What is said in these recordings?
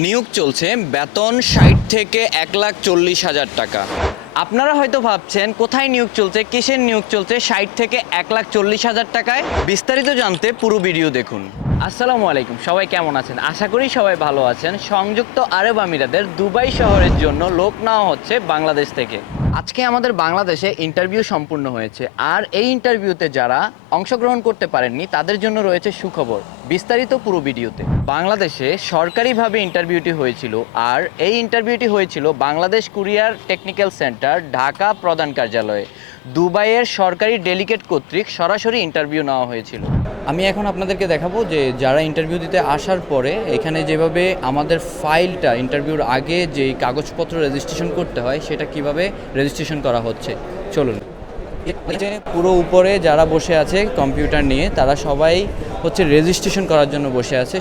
নিয়োগ চলছে, বেতন ৬০ থেকে ১,৪০,০০০ টাকা। আপনারা হয়তো ভাবছেন কোথায় নিয়োগ চলছে, কিসের নিয়োগ চলছে ৬০ থেকে ১,৪০,০০০ টাকায়। বিস্তারিত জানতে পুরো ভিডিও দেখুন। আসসালামু আলাইকুম, সবাই কেমন আছেন? আশা করি সবাই ভালো আছেন। সংযুক্ত আরব আমিরাতের দুবাই শহরের জন্য লোক নেওয়া হচ্ছে বাংলাদেশ থেকে। আজকে আমাদের বাংলাদেশে ইন্টারভিউ সম্পূর্ণ হয়েছে, আর এই ইন্টারভিউতে যারা অংশগ্রহণ করতে পারেননি তাদের জন্য রয়েছে সুখবর। বিস্তারিত পুরো ভিডিওতে। বাংলাদেশে সরকারিভাবে ইন্টারভিউটি হয়েছিল, আর এই ইন্টারভিউটি হয়েছিল Bangladesh courier technical centre Dhaka প্রধান কার্যালয়ে। দুবাইয়ের সরকারি ডেলিগেট কর্তৃক সরাসরি ইন্টারভিউ নেওয়া হয়েছিল। আমি এখন আপনাদেরকে দেখাবো যে যারা ইন্টারভিউ দিতে আসার পরে এখানে যেভাবে আমাদের ফাইলটা ইন্টারভিউর আগে যেই কাগজপত্র রেজিস্ট্রেশন করতে হয় সেটা কিভাবে রেজিস্ট্রেশন করা হচ্ছে, চলুন। পুরো উপরে যারা বসে আছে কম্পিউটার নিয়ে তারা সবাই হচ্ছে রেজিস্ট্রেশন করার জন্য বসে আছে।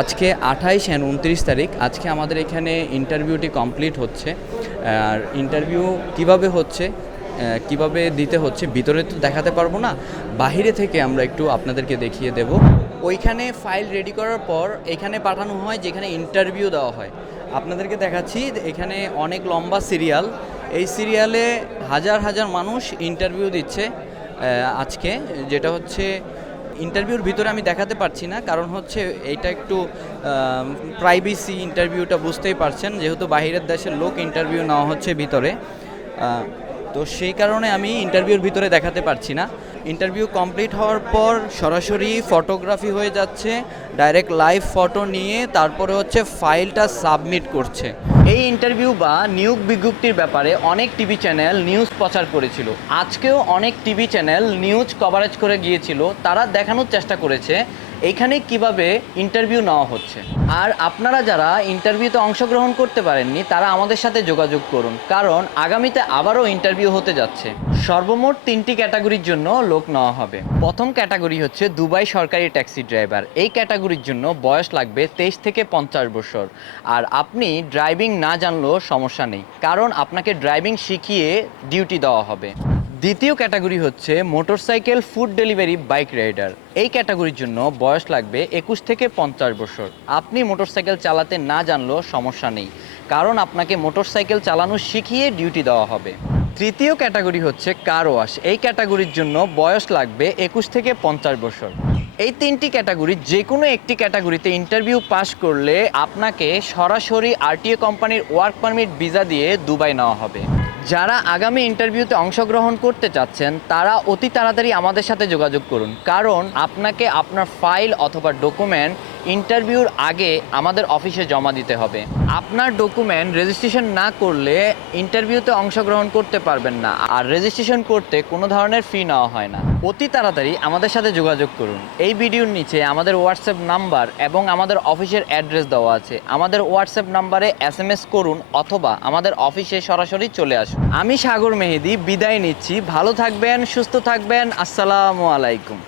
আজকে ২৮ আর ২৯ তারিখ, আজকে আমাদের এখানে ইন্টারভিউটি কমপ্লিট হচ্ছে। আর ইন্টারভিউ কিভাবে হচ্ছে, কিভাবে দিতে হচ্ছে ভিতরে তো দেখাতে পারবো না, বাহিরে থেকে আমরা একটু আপনাদেরকে দেখিয়ে দেব। ওইখানে ফাইল রেডি করার পর এখানে পাঠানো হয়, যেখানে ইন্টারভিউ দেওয়া হয়। আপনাদেরকে দেখাচ্ছি, এখানে অনেক লম্বা সিরিয়াল। এই সিরিয়ালে হাজার হাজার মানুষ ইন্টারভিউ দিচ্ছে আজকে। যেটা হচ্ছে ইন্টারভিউর ভিতরে আমি দেখাতে পারছি না, কারণ হচ্ছে এইটা একটু প্রাইভেসি ইন্টারভিউটা, বুঝতেই পারছেন, যেহেতু বাইরের দেশের লোক ইন্টারভিউ নেওয়া হচ্ছে ভিতরে, তো সেই কারণে আমি ইন্টারভিউর ভিতরে দেখাতে পারছি না। ইন্টারভিউ কমপ্লিট হওয়ার পর সরাসরি ফটোগ্রাফি হয়ে যাচ্ছে, ডাইরেক্ট লাইভ ফটো নিয়ে তারপরে হচ্ছে ফাইলটা সাবমিট করছে। এই ইন্টারভিউ বা নিয়োগ বিজ্ঞপ্তির ব্যাপারে অনেক টিভি চ্যানেল নিউজ প্রচার করেছিল। আজকেও অনেক টিভি চ্যানেল নিউজ কভারেজ করে গিয়েছিল। তারা দেখানোর চেষ্টা করেছে এইখানে কিভাবে ইন্টারভিউ নেওয়া হচ্ছে। আর আপনারা যারা ইন্টারভিউতে অংশগ্রহণ করতে পারেননি তারা আমাদের সাথে যোগাযোগ করুন, কারণ আগামীতে আবারও ইন্টারভিউ হতে যাচ্ছে। সর্বমোট 3টি ক্যাটাগরির জন্য লোক নেওয়া হবে। প্রথম ক্যাটাগরি হচ্ছে দুবাই সরকারি ট্যাক্সি ড্রাইভার। এই ক্যাটাগরির জন্য বয়স লাগবে 23 থেকে 50 বছর। আর আপনি ড্রাইভিং না জানলেও সমস্যা নেই, কারণ আপনাকে ড্রাইভিং শিখিয়ে ডিউটি দেওয়া হবে। দ্বিতীয় ক্যাটাগরি হচ্ছে motorcycle food delivery bike rider. এই ক্যাটাগরির জন্য বয়স লাগবে 21 থেকে 50 বছর। আপনি মোটরসাইকেল চালাতে না জানলেও সমস্যা নেই, কারণ আপনাকে মোটরসাইকেল চালানো শিখিয়ে ডিউটি দেওয়া হবে। তৃতীয় ক্যাটাগরি হচ্ছে কার ওয়াশ। এই ক্যাটাগরির জন্য বয়স লাগবে 21 থেকে 50 বছর। এই 3টি ক্যাটাগরি যে কোনো একটি ক্যাটাগরিতে ইন্টারভিউ পাস করলে আপনাকে সরাসরি আরটিএ কোম্পানির ওয়ার্ক পারমিট ভিসা দিয়ে দুবাই নেওয়া হবে। যারা আগামী ইন্টারভিউতে অংশগ্রহণ করতে চাচ্ছেন তারা অতি তাড়াতাড়ি আমাদের সাথে যোগাযোগ করুন, কারণ আপনাকে আপনার ফাইল অথবা ডকুমেন্ট ইন্টারভিউর আগে আমাদের অফিসে জমা দিতে হবে। আপনার ডকুমেন্ট রেজিস্ট্রেশন না করলে ইন্টারভিউতে অংশগ্রহণ করতে পারবেন না, আর রেজিস্ট্রেশন করতে কোনো ধরনের ফি নেওয়া হয় না। অতি তাড়াতাড়ি আমাদের সাথে যোগাযোগ করুন। এই ভিডিওর নিচে আমাদের হোয়াটসঅ্যাপ নাম্বার এবং আমাদের অফিসের অ্যাড্রেস দেওয়া আছে। আমাদের হোয়াটসঅ্যাপ নাম্বারে SMS করুন অথবা আমাদের অফিসে সরাসরি চলে আসুন। আমি সাগর মেহেদি বিদায় নিচ্ছি। ভালো থাকবেন, সুস্থ থাকবেন। আসসালামু আলাইকুম।